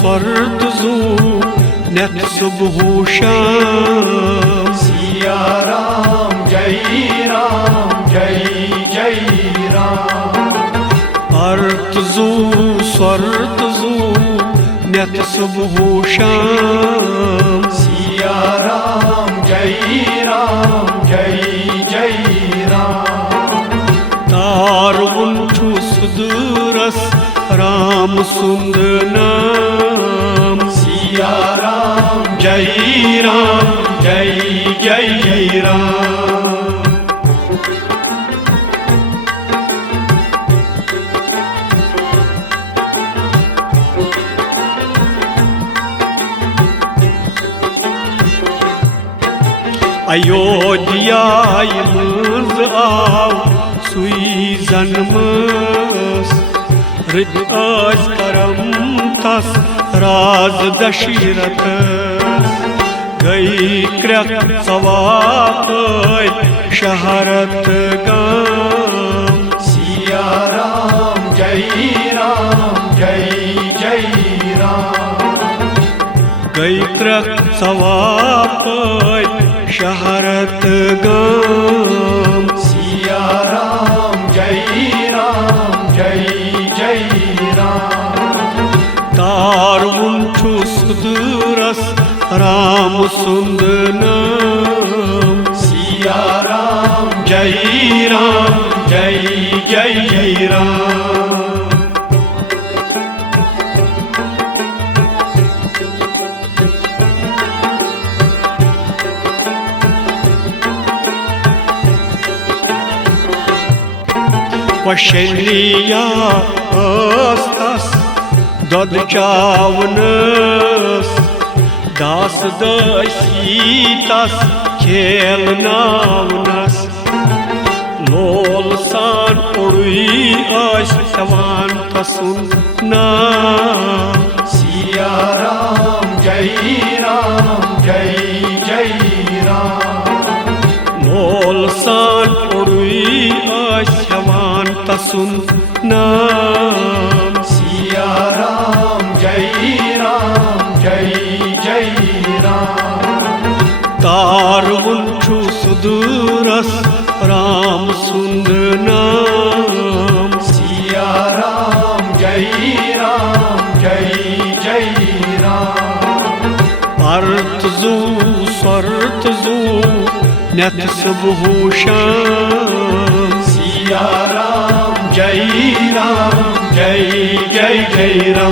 स्वर्त जू नेत सुबह शाम। सिया राम जय जय राम। अर्त जू स्वर्त जू नेत सुबह शाम। सिया राम जय जय राम। तार उन्ठु सुदूरस राम सुंद नाम। सिया राम जय जय राम। अयोध्या मज आव सुई जन्मस। हृद आज करम तस राज दशरथ। गई क्रक सवाप शहरत गाम। सिया राम जय जय राम। गई क्रक सवाप शहरत गाम। सिया राम जय जय राम। तार उन्ठु सुदूरस राम सुंद नाम। सिया राम जय जय राम। वशलिया अस्तास दद चावनस। दास दसीतास खेलनावनस। लोल सान उड़ुई आश सवान तसुन नाम। सिया राम जय जय राम। लोल सान उड़ुई आश सवान तसुन नाम। सिया राम जय जय राम। तार उन्ठु सुदूरस राम सुंद नाम। सिया राम जय जय राम। अर्त जू स्वर्त जू नेत सुबह शाम। सिया राम जय जय राम।